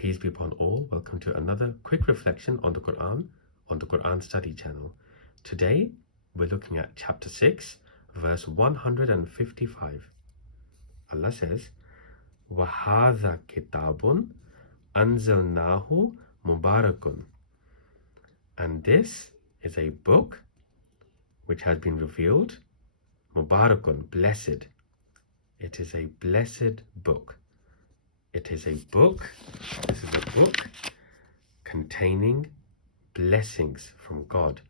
Peace be upon all. Welcome to another quick reflection on the Quran on the Quran Study channel. Today we're looking at chapter 6, verse 155. Allah says, وَهَذَا كِتَابٌ أَنزَلْنَاهُ مُبَارَكٌ. And this is a book which has been revealed, Mubarakun, blessed. It is a blessed book. It is a book, this is a book containing blessings from God.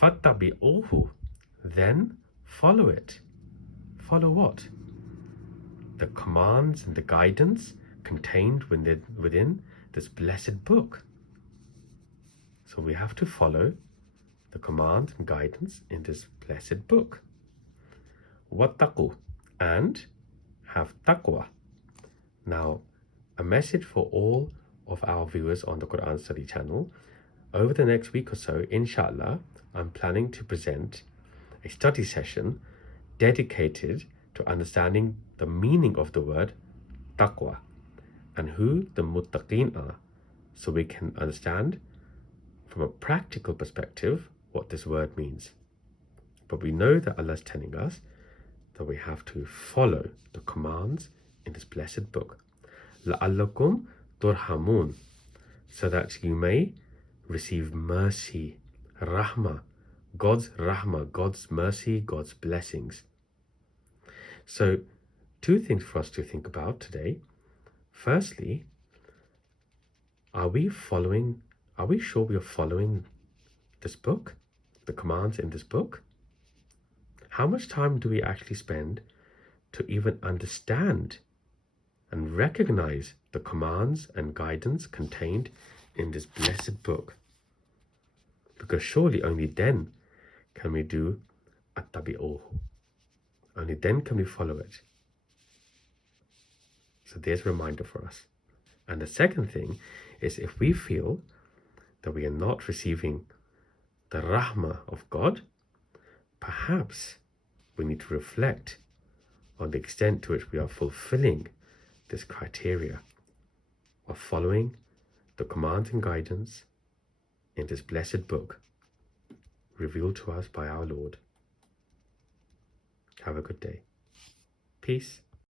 فَاتَّبِعُوهُ, then follow it. Follow what? The commands and the guidance contained within this blessed book. So we have to follow the commands and guidance in this blessed book. وَاتَّقُوا, and have taqwa. Now, a message for all of our viewers on the Quran Study channel. Over the next week or so, inshallah, I'm planning to present a study session dedicated to understanding the meaning of the word taqwa and who the muttaqeen are, so we can understand from a practical perspective what this word means. But we know that Allah is telling us that we have to follow the commands in this blessed book. لَعَلَّكُمْ تُرْحَمُونَ, so that you may receive mercy, rahmah, God's mercy, God's blessings. So, two things for us to think about today. Firstly, are we sure we are following this book, the commands in this book? How much time do we actually spend to even understand and recognize the commands and guidance contained in this blessed book? Because surely only then can we do at-tabi'uhu. Only then can we follow it. So there's a reminder for us. And the second thing is, if we feel that we are not receiving the rahmah of God, perhaps we need to reflect on the extent to which we are fulfilling this criteria of following the commands and guidance in this blessed book revealed to us by our Lord. Have a good day. Peace.